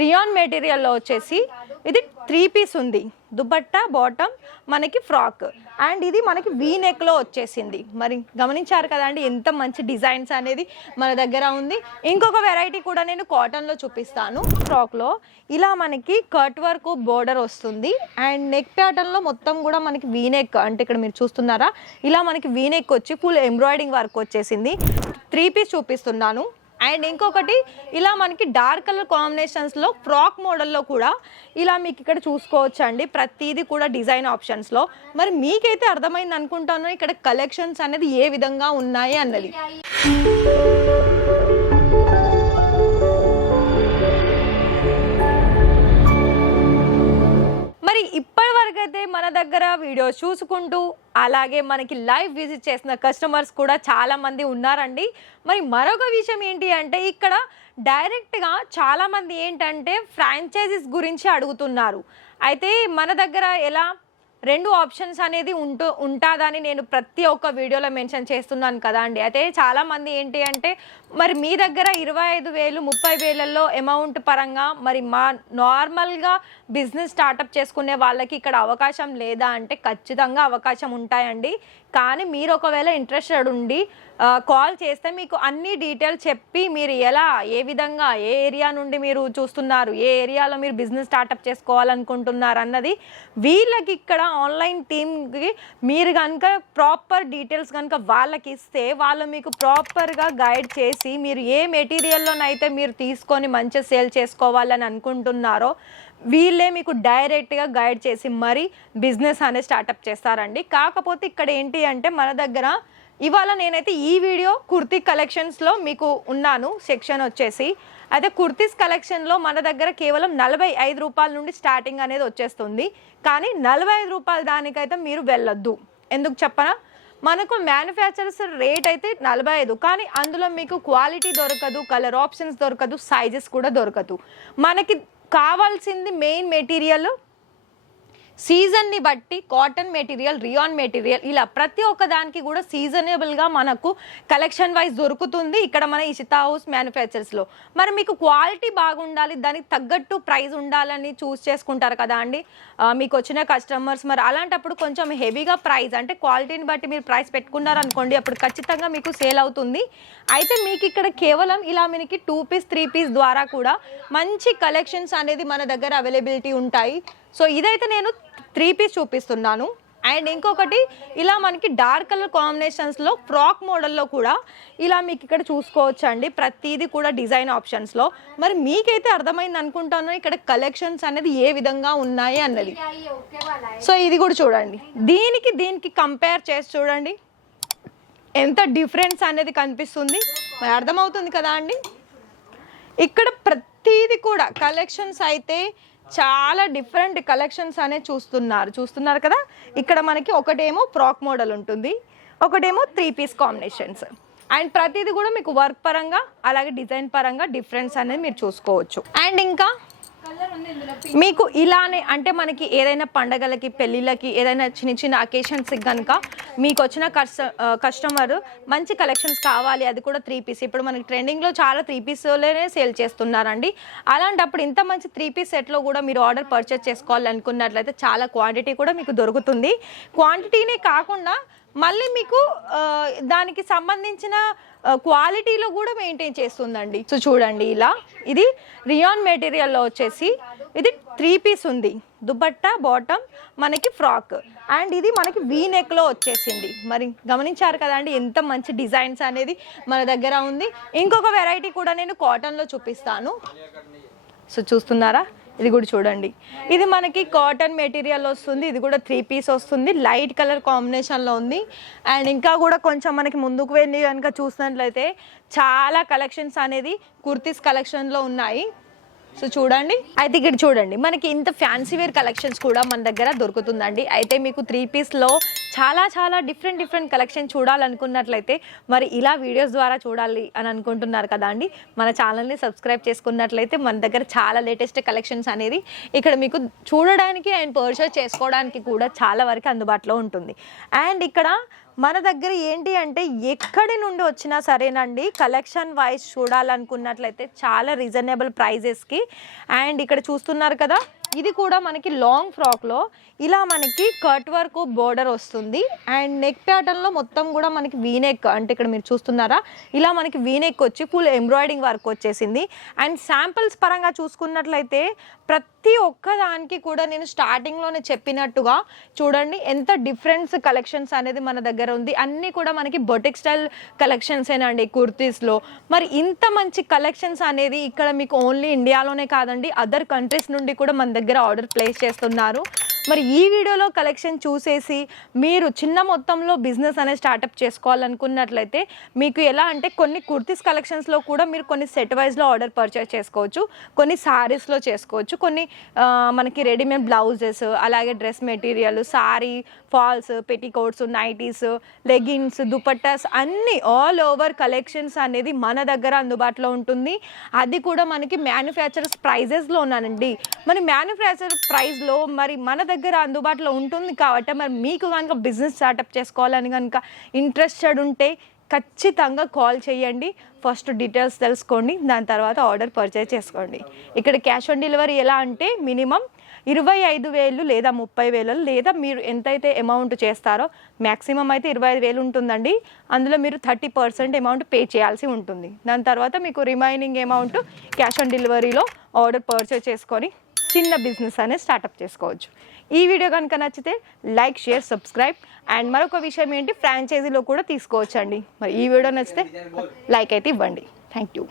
Rayon మెటీరియల్లో వచ్చేసి ఇది 3 piece ఉంది. దుపట్టా బాటమ్ మనకి ఫ్రాక్ అండ్ ఇది మనకి వీ నెక్లో వచ్చేసింది. మరి గమనించారు కదండి ఎంత మంచి డిజైన్స్ అనేది మన దగ్గర ఉంది. ఇంకొక వెరైటీ కూడా నేను కాటన్లో చూపిస్తాను. ఫ్రాక్లో ఇలా మనకి కట్ వర్క్ బోర్డర్ వస్తుంది అండ్ నెక్ ప్యాటర్న్లో మొత్తం కూడా మనకి వీ నెక్, అంటే ఇక్కడ మీరు చూస్తున్నారా ఇలా మనకి వీ నెక్ వచ్చి ఫుల్ ఎంబ్రాయిడింగ్ వర్క్ వచ్చేసింది. 3 పీస్ చూపిస్తున్నాను. అండ్ ఇంకొకటి ఇలా మనకి డార్క్ కలర్ కాంబినేషన్స్లో ఫ్రాక్ మోడల్లో కూడా ఇలా మీకు ఇక్కడ చూసుకోవచ్చు అండి. ప్రతిదీ కూడా డిజైన్ ఆప్షన్స్లో. మరి మీకైతే అర్థమైంది అనుకుంటాను ఇక్కడ కలెక్షన్స్ అనేది ఏ విధంగా ఉన్నాయి అన్నది. మరి ఇప్పటి వరకు అయితే మన దగ్గర వీడియోస్ చూసుకుంటూ అలాగే మనకి లైవ్ విజిట్ చేసిన కస్టమర్స్ కూడా చాలామంది ఉన్నారండి. మరి మరొక విషయం ఏంటి అంటే ఇక్కడ డైరెక్ట్గా చాలామంది ఏంటంటే ఫ్రాంచైజీస్ గురించి అడుగుతున్నారు. అయితే మన దగ్గర ఎలా 2 ఆప్షన్స్ అనేది ఉంటుందని నేను ప్రతి ఒక్క వీడియోలో మెన్షన్ చేస్తున్నాను కదా అండి. అయితే చాలామంది ఏంటి అంటే మరి మీ దగ్గర 25,000 30,000ల్లో అమౌంట్ పరంగా మరి మా నార్మల్గా బిజినెస్ స్టార్టప్ చేసుకునే వాళ్ళకి ఇక్కడ అవకాశం లేదా అంటే ఖచ్చితంగా అవకాశం ఉంటాయండి. కానీ మీరు ఒకవేళ ఇంట్రెస్టెడ్ ఉండి కాల్ చేస్తే మీకు అన్ని డీటెయిల్స్ చెప్పి మీరు ఎలా ఏ విధంగా ఏ ఏరియా నుండి మీరు చూస్తున్నారు, ఏ ఏరియాలో మీరు బిజినెస్ స్టార్టప్ చేసుకోవాలనుకుంటున్నారు అన్నది వీళ్ళకి ఇక్కడ ఆన్లైన్ టీమ్కి మీరు కనుక ప్రాపర్ డీటెయిల్స్ కనుక వాళ్ళకి ఇస్తే వాళ్ళు మీకు ప్రాపర్గా గైడ్ చేసి మీరు ఏ మెటీరియల్లోనైతే మీరు తీసుకొని మంచిగా సేల్ చేసుకోవాలని అనుకుంటున్నారో వీళ్ళే మీకు డైరెక్ట్గా గైడ్ చేసి మరి బిజినెస్ అనేది స్టార్టప్ చేస్తారండి. కాకపోతే ఇక్కడ ఏంటి అంటే మన దగ్గర ఇవాళ నేనైతే ఈ వీడియో కుర్తీ కలెక్షన్స్లో మీకు ఉన్నాను సెక్షన్ వచ్చేసి. అయితే కుర్తీస్ కలెక్షన్లో మన దగ్గర కేవలం 45 రూపాయల నుండి స్టార్టింగ్ అనేది వచ్చేస్తుంది. కానీ 45 రూపాయల దానికైతే మీరు వెళ్ళొద్దు. ఎందుకు చెప్పనా, మనకు మ్యానుఫ్యాక్చరర్స్ రేట్ అయితే 45, కానీ అందులో మీకు క్వాలిటీ దొరకదు, కలర్ ఆప్షన్స్ దొరకదు, సైజెస్ కూడా దొరకదు. మనకి కావాల్సింది మెయిన్ మెటీరియల్ సీజన్ని బట్టి కాటన్ మెటీరియల్, రియాన్ మెటీరియల్ ఇలా ప్రతి ఒక్క దానికి కూడా సీజనబుల్గా మనకు కలెక్షన్ వైజ్ దొరుకుతుంది ఇక్కడ మన ఇషితా హౌస్ మ్యానుఫ్యాక్చర్స్లో. మరి మీకు క్వాలిటీ బాగుండాలి, దానికి తగ్గట్టు ప్రైస్ ఉండాలని చూస్ చేసుకుంటారు కదా అండి మీకు వచ్చిన కస్టమర్స్. మరి అలాంటప్పుడు కొంచెం హెవీగా ప్రైస్ అంటే క్వాలిటీని బట్టి మీరు ప్రైస్ పెట్టుకున్నారనుకోండి అప్పుడు ఖచ్చితంగా మీకు సేల్ అవుతుంది. అయితే మీకు ఇక్కడ కేవలం ఇలా మనకి 2 పీస్ 3 పీస్ ద్వారా కూడా మంచి కలెక్షన్స్ అనేది మన దగ్గర అవైలబిలిటీ ఉంటాయి. సో ఇదైతే నేను 3 పీస్ చూపిస్తున్నాను. అండ్ ఇంకొకటి ఇలా మనకి డార్క్ కలర్ కాంబినేషన్స్లో ఫ్రాక్ మోడల్లో కూడా ఇలా మీకు ఇక్కడ చూసుకోవచ్చు అండి. ప్రతిదీ కూడా డిజైన్ ఆప్షన్స్లో. మరి మీకైతే అర్థమైంది అనుకుంటాను ఇక్కడ కలెక్షన్స్ అనేది ఏ విధంగా ఉన్నాయి అన్నది. సో ఇది కూడా చూడండి, దీనికి కంపేర్ చేసి చూడండి ఎంత డిఫరెన్స్ అనేది కనిపిస్తుంది. మరి అర్థమవుతుంది కదా అండి. ఇక్కడ ప్రతిదీ కూడా కలెక్షన్స్ అయితే చాలా డిఫరెంట్ కలెక్షన్స్ అనేది చూస్తున్నారు కదా. ఇక్కడ మనకి ఒకటేమో ఫ్రాక్ మోడల్ ఉంటుంది, ఒకటేమో 3 పీస్ కాంబినేషన్స్. అండ్ ప్రతిదీ కూడా మీకు వర్క్ పరంగా అలాగే డిజైన్ పరంగా డిఫరెన్స్ అనేది మీరు చూసుకోవచ్చు. అండ్ ఇంకా మీకు ఇలానే అంటే మనకి ఏదైనా పండగలకి పెళ్ళిళ్ళకి ఏదైనా చిన్న అకేషన్స్కి కనుక మీకు వచ్చిన కస్టమర్ మంచి కలెక్షన్స్ కావాలి, అది కూడా 3 పీస్. ఇప్పుడు మనకి ట్రెండింగ్లో చాలా 3 పీస్లోనే సేల్ చేస్తున్నారండి. అలాంటప్పుడు ఇంత మంచి 3 పీస్ సెట్లో కూడా మీరు ఆర్డర్ పర్చేస్ చేసుకోవాలనుకున్నట్లయితే చాలా క్వాంటిటీ కూడా మీకు దొరుకుతుంది. క్వాంటిటీనే కాకుండా మళ్ళీ మీకు దానికి సంబంధించిన క్వాలిటీలో కూడా మెయింటైన్ చేస్తుందండి. సో చూడండి ఇలా ఇది రియాన్ మెటీరియల్లో వచ్చేసి ఇది 3 పీస్ ఉంది. దుపట్టా బాటమ్ మనకి ఫ్రాక్ అండ్ ఇది మనకి వీ నెక్లో వచ్చేసింది. మరి గమనించారు కదండి ఎంత మంచి డిజైన్స్ అనేది మన దగ్గర ఉంది. ఇంకొక వెరైటీ కూడా నేను కాటన్లో చూపిస్తాను. సో చూస్తున్నారా, ఇది కూడా చూడండి, ఇది మనకి కాటన్ మెటీరియల్ వస్తుంది. ఇది కూడా 3 పీస్ వస్తుంది, లైట్ కలర్ కాంబినేషన్లో ఉంది. అండ్ ఇంకా కూడా కొంచెం మనకి ముందుకు వెళ్ళి కనుక చూసినట్లయితే చాలా కలెక్షన్స్ అనేది కుర్తీస్ కలెక్షన్లో ఉన్నాయి. సో చూడండి, అయితే ఇక్కడ చూడండి మనకి ఇంత ఫ్యాన్సీ వేర్ కలెక్షన్స్ కూడా మన దగ్గర దొరుకుతుందండి. అయితే మీకు 3 పీస్లో చాలా డిఫరెంట్ కలెక్షన్ చూడాలనుకున్నట్లయితే మరి ఇలా వీడియోస్ ద్వారా చూడాలి అని అనుకుంటున్నారు కదా అండి, మన ఛానల్ని సబ్స్క్రైబ్ చేసుకున్నట్లయితే మన దగ్గర చాలా లేటెస్ట్ కలెక్షన్స్ అనేది ఇక్కడ మీకు చూడడానికి అండ్ పర్చేస్ చేసుకోవడానికి కూడా చాలా వరకు అందుబాటులో ఉంటుంది. అండ్ ఇక్కడ మన దగ్గర ఏంటి అంటే ఎక్కడి నుండి వచ్చినా సరేనండి, కలెక్షన్ వైజ్ చూడాలనుకున్నట్లయితే చాలా రీజనబుల్ ప్రైజెస్కి. అండ్ ఇక్కడ చూస్తున్నారు కదా, ఇది కూడా మనకి లాంగ్ ఫ్రాక్లో ఇలా మనకి కట్ వర్క్ బోర్డర్ వస్తుంది. అండ్ నెక్ ప్యాటర్న్లో మొత్తం కూడా మనకి వీనెక్, అంటే ఇక్కడ మీరు చూస్తున్నారా ఇలా మనకి వీనెక్ వచ్చి ఫుల్ ఎంబ్రాయిడింగ్ వర్క్ వచ్చేసింది. అండ్ శాంపిల్స్ పరంగా చూసుకున్నట్లయితే ప్రతి ఒక్క దానికి కూడా నేను స్టార్టింగ్లోనే చెప్పినట్టుగా చూడండి ఎంత డిఫరెన్స్ కలెక్షన్స్ అనేది మన దగ్గర ఉంది. అన్నీ కూడా మనకి బొటిక్ స్టైల్ కలెక్షన్సేనండి కుర్తీస్లో. మరి ఇంత మంచి కలెక్షన్స్ అనేది ఇక్కడ మీకు ఓన్లీ ఇండియాలోనే కాదండి, అదర్ కంట్రీస్ నుండి కూడా మన దగ్గర ఆర్డర్ ప్లేస్ చేస్తున్నారు. మరి ఈ వీడియోలో కలెక్షన్ చూసేసి మీరు చిన్న మొత్తంలో బిజినెస్ అనేది స్టార్టప్ చేసుకోవాలనుకున్నట్లయితే మీకు ఎలా అంటే కొన్ని కుర్తీస్ కలెక్షన్స్లో కూడా మీరు కొన్ని సెట్ వైజ్లో ఆర్డర్ పర్చేస్ చేసుకోవచ్చు, కొన్ని సారీస్లో చేసుకోవచ్చు, కొన్ని మనకి రెడీమేడ్ బ్లౌజెస్, అలాగే dress material, sari, falls, petticoats, nighties, leggings, dupattas అన్నీ ఆల్ ఓవర్ కలెక్షన్స్ అనేది మన దగ్గర అందుబాటులో ఉంటుంది. అది కూడా మనకి మ్యానుఫ్యాక్చరర్స్ ప్రైజెస్లోనండి. మరి మ్యానుఫ్యాక్చర్ ప్రైస్లో మరి మన దగ్గర అందుబాటులో ఉంటుంది కాబట్టి మరి మీకు కనుక బిజినెస్ స్టార్టప్ చేసుకోవాలని కనుక ఇంట్రెస్టెడ్ ఉంటే ఖచ్చితంగా కాల్ చేయండి. ఫస్ట్ డీటెయిల్స్ తెలుసుకోండి, దాని తర్వాత ఆర్డర్ పర్చేజ్ చేసుకోండి. ఇక్కడ క్యాష్ ఆన్ డెలివరీ ఎలా అంటే మినిమం 25,000 లేదా 30,000 లేదా మీరు ఎంతైతే అమౌంట్ చేస్తారో మ్యాక్సిమం అయితే 25,000 ఉంటుందండి. అందులో మీరు 30% అమౌంట్ పే చేయాల్సి ఉంటుంది. దాని తర్వాత మీకు రిమైనింగ్ అమౌంట్ క్యాష్ ఆన్ డెలివరీలో ఆర్డర్ పర్చేజ్ చేసుకొని చిన్న బిజినెస్ అనేది స్టార్టప్ చేసుకోవచ్చు. ఈ వీడియో కనుక నచ్చితే లైక్, షేర్, సబ్స్క్రైబ్. అండ్ మరొక విషయం ఏంటి, ఫ్రాంచైజీలో కూడా తీసుకోవచ్చండి. మరి ఈ వీడియో నచ్చితే లైక్ అయితే ఇవ్వండి. Thank you.